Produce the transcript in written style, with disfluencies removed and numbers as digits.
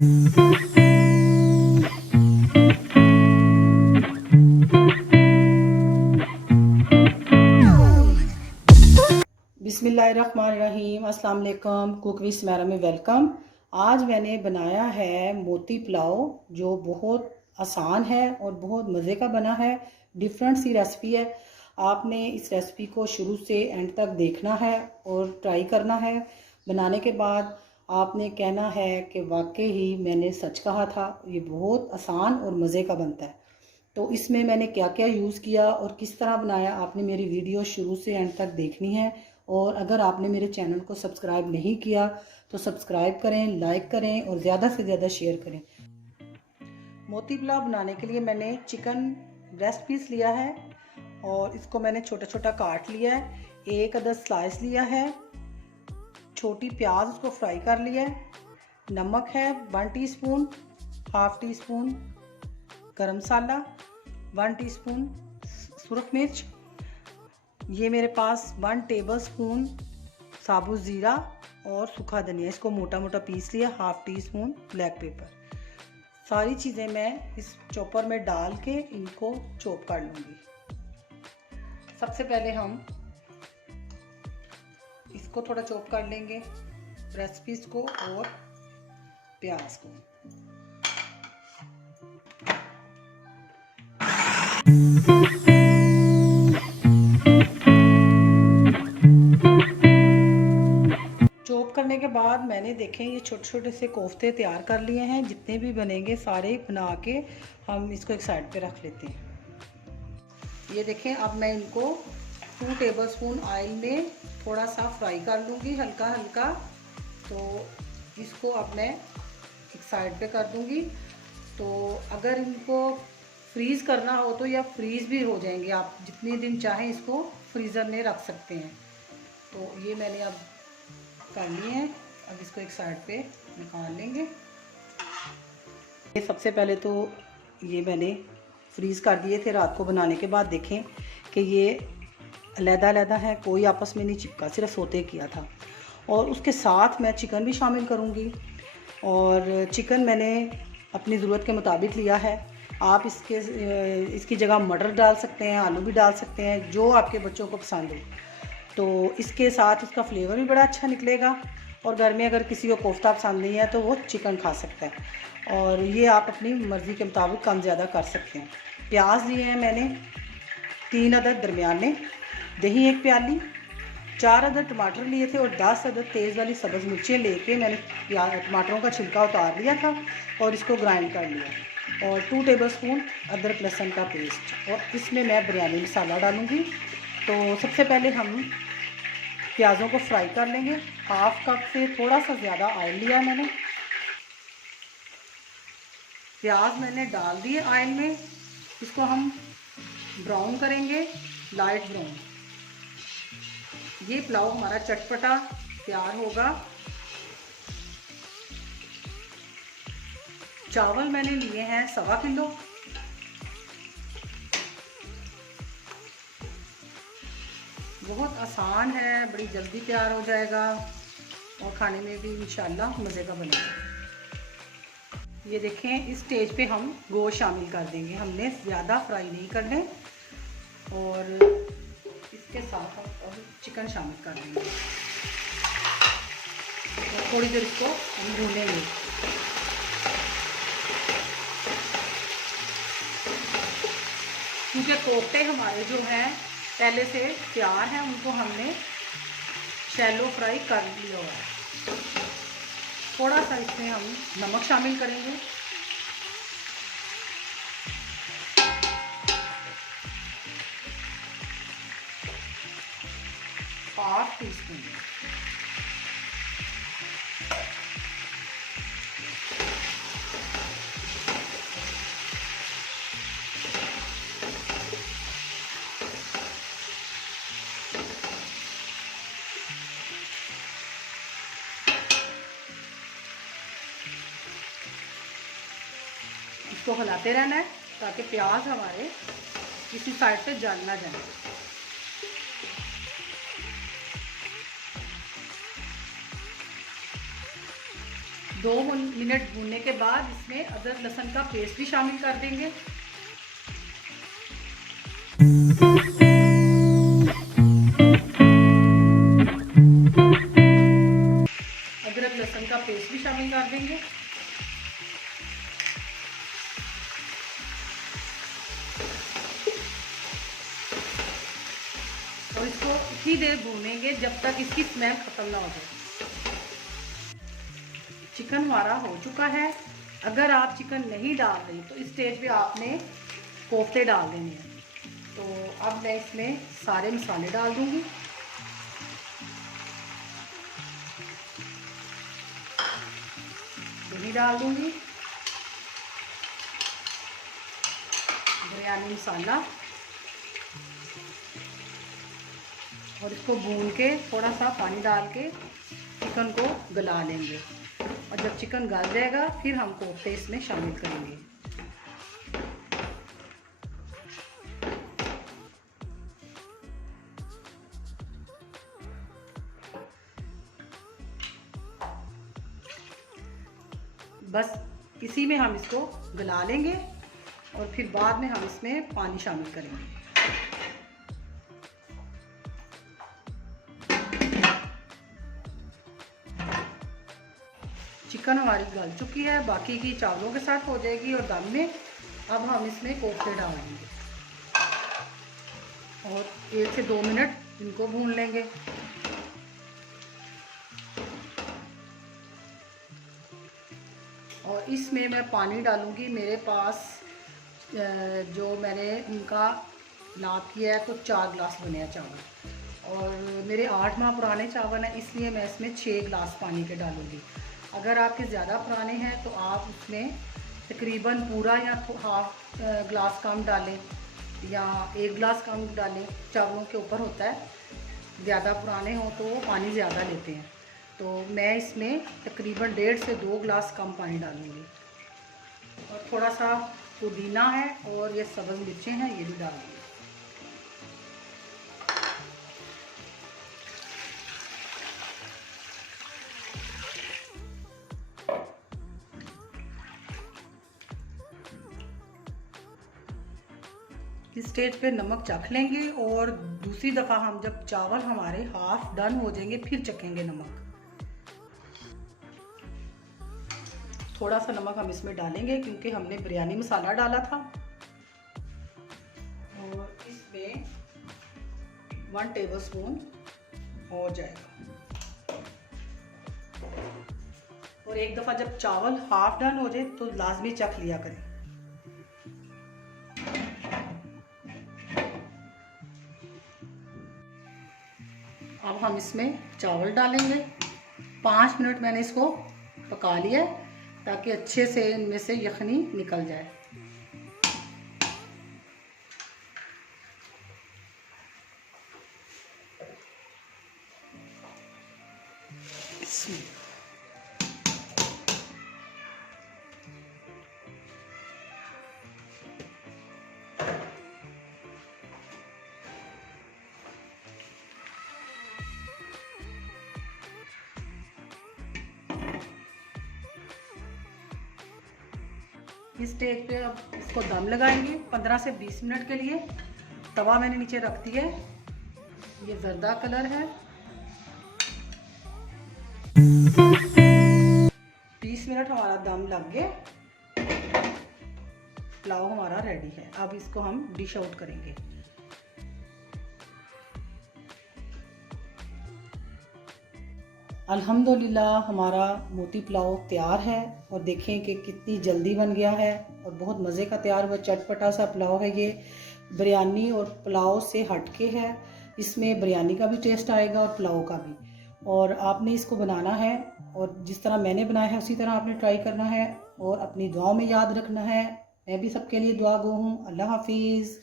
बिस्मिल्लाहिर्रहमानिर्रहीम। अस्सलाम वालेकुम। कुक विद सुमैरा में वेलकम। आज मैंने बनाया है मोती पुलाव, जो बहुत आसान है और बहुत मज़े का बना है। डिफरेंट सी रेसिपी है। आपने इस रेसिपी को शुरू से एंड तक देखना है और ट्राई करना है। बनाने के बाद आपने कहना है कि वाकई ही मैंने सच कहा था, ये बहुत आसान और मज़े का बनता है। तो इसमें मैंने क्या क्या यूज़ किया और किस तरह बनाया, आपने मेरी वीडियो शुरू से एंड तक देखनी है। और अगर आपने मेरे चैनल को सब्सक्राइब नहीं किया तो सब्सक्राइब करें, लाइक करें और ज़्यादा से ज़्यादा शेयर करें। मोती पुलाव बनाने के लिए मैंने चिकन ब्रेस्ट पीस लिया है और इसको मैंने छोटा छोटा काट लिया है। एक अदद स्लाइस लिया है। छोटी प्याज उसको फ्राई कर लिया है। नमक है 1 टीस्पून, हाफ टी स्पून गरम मसाला, 1 टीस्पून सुरख मिर्च, ये मेरे पास 1 टेबलस्पून साबुत ज़ीरा और सूखा धनिया, इसको मोटा मोटा पीस लिया, half tea spoon black pepper. सारी चीज़ें मैं इस चॉपर में डाल के इनको चॉप कर लूँगी। सबसे पहले हम इसको थोड़ा चॉप कर लेंगे, ब्रेस्ट पीस को और प्याज को। चॉप करने के बाद मैंने देखें ये छोटे छोटे से कोफ्ते तैयार कर लिए हैं। जितने भी बनेंगे सारे बना के हम इसको एक साइड पे रख लेते हैं। ये देखें, अब मैं इनको 2 टेबलस्पून ऑयल में थोड़ा सा फ्राई कर लूँगी, हल्का हल्का। तो इसको अब मैं एक साइड पे कर दूँगी। तो अगर इनको फ्रीज़ करना हो तो या फ्रीज़ भी हो जाएंगे, आप जितने दिन चाहें इसको फ्रीज़र में रख सकते हैं। तो ये मैंने अब कर लिए हैं। अब इसको एक साइड पे निकाल लेंगे। ये सबसे पहले तो ये मैंने फ्रीज़ कर दिए थे रात को बनाने के बाद। देखें कि ये अलग-अलग है, कोई आपस में नहीं चिपका, सिर्फ सोते किया था। और उसके साथ मैं चिकन भी शामिल करूँगी। और चिकन मैंने अपनी ज़रूरत के मुताबिक लिया है। आप इसकी जगह मटर डाल सकते हैं, आलू भी डाल सकते हैं, जो आपके बच्चों को पसंद हो। तो इसके साथ इसका फ्लेवर भी बड़ा अच्छा निकलेगा। और घर में अगर किसी को कोफ्ता पसंद नहीं है तो वो चिकन खा सकता है। और ये आप अपनी मर्ज़ी के मुताबिक कम ज़्यादा कर सकते हैं। प्याज लिए हैं मैंने 3 अदद दरमियाने, दही 1 प्याली, 4 अदद टमाटर लिए थे और 10 अदद तेज़ वाली सब्ज़ मिर्चें लेके मैंने टमाटरों का छिलका उतार लिया था और इसको ग्राइंड कर लिया। और 2 टेबलस्पून अदरक लहसुन का पेस्ट। और इसमें मैं बिरयानी मसाला डालूँगी। तो सबसे पहले हम प्याज़ों को फ्राई कर लेंगे। हाफ कप से थोड़ा सा ज़्यादा ऑयल लिया मैंने। प्याज मैंने डाल दिए ऑयल में, इसको हम ब्राउन करेंगे, लाइट ब्राउन। ये पुलाव हमारा चटपटा तैयार होगा। चावल मैंने लिए हैं 1.25 किलो। बहुत आसान है, बड़ी जल्दी तैयार हो जाएगा और खाने में भी इंशाल्लाह मज़े का बनेगा। ये देखें, इस स्टेज पे हम गोश्त शामिल कर देंगे। हमने ज़्यादा फ्राई नहीं करने। और इसके साथ हम चिकन शामिल कर देंगे और थोड़ी देर इसको हम भूनेंगे। क्योंकि कोफ्ते हमारे जो हैं पहले से तैयार हैं, उनको हमने शैलो फ्राई कर लिया हुआ है। थोड़ा सा इसमें हम नमक शामिल करेंगे। Half tea spoon. इसको हिलाते रहना है ताकि प्याज हमारे किसी साइड पे जल ना जाए। 2 2 मिनट भूनने के बाद इसमें अदरक लहसुन का पेस्ट भी शामिल कर देंगे। अदरक लहसुन का पेस्ट भी शामिल कर देंगे। और इसको इतनी देर भूनेंगे जब तक इसकी स्मेल ख़त्म ना हो जाए। चिकन हमारा हो चुका है। अगर आप चिकन नहीं डाल रही तो इस स्टेज पे आपने कोफ्ते डाल देने हैं। तो अब मैं इसमें सारे मसाले डाल दूंगी। दही डाल दूंगी, बिरयानी मसाला, और इसको भून के थोड़ा सा पानी डाल के चिकन को गला लेंगे। और जब चिकन गल जाएगा फिर हम कोफ्ते इसमें शामिल करेंगे। बस इसी में हम इसको गला लेंगे और फिर बाद में हम इसमें पानी शामिल करेंगे। चिकन हमारी गल चुकी है, बाकी की चावलों के साथ हो जाएगी और दम में। अब हम इसमें कोफ्ते डाल देंगे और 1 से 2 मिनट इनको भून लेंगे। और इसमें मैं पानी डालूंगी। मेरे पास जो मैंने इनका नाप किया है तो 4 गिलास बने हैं चावल, और मेरे 8 माह पुराने चावल हैं, इसलिए मैं इसमें 6 गिलास पानी के डालूंगी। अगर आपके ज़्यादा पुराने हैं तो आप उसमें तकरीबन पूरा या हाफ गिलास कम डालें या 1 गिलास कम डालें। चावलों के ऊपर होता है, ज़्यादा पुराने हों तो वो पानी ज़्यादा लेते हैं। तो मैं इसमें तकरीबन 1.5 से 2 गिलास कम पानी डालूँगी। और थोड़ा सा पुदीना है और ये सब्ज़ मिर्चें हैं, ये भी डाल दूँगी। इस स्टेज पे नमक चख लेंगे और दूसरी दफ़ा हम जब चावल हमारे हाफ डन हो जाएंगे फिर चखेंगे नमक। थोड़ा सा नमक हम इसमें डालेंगे क्योंकि हमने बिरयानी मसाला डाला था। और इसमें 1 टेबलस्पून हो जाएगा। और एक दफ़ा जब चावल हाफ डन हो जाए तो लाजमी चख लिया करें। अब हम इसमें चावल डालेंगे। 5 मिनट मैंने इसको पका लिया है ताकि अच्छे से इनमें से यखनी निकल जाए। इस स्टेज पे अब इसको दम लगाएंगे 15 से 20 मिनट के लिए। तवा मैंने नीचे रख दिया है, ये जर्दा कलर है। 20 मिनट हमारा दम लग गया, पुलाव हमारा रेडी है। अब इसको हम डिश आउट करेंगे। अल्हम्दुलिल्लाह हमारा मोती पुलाव तैयार है। और देखें कि कितनी जल्दी बन गया है और बहुत मज़े का तैयार हुआ। चटपटा सा पुलाव है ये, बिरयानी और पुलाव से हटके है। इसमें बिरयानी का भी टेस्ट आएगा और पुलाव का भी। और आपने इसको बनाना है और जिस तरह मैंने बनाया है उसी तरह आपने ट्राई करना है और अपनी दुआओं में याद रखना है। मैं भी सबके लिए दुआ गो हूँ। अल्लाह हाफिज़।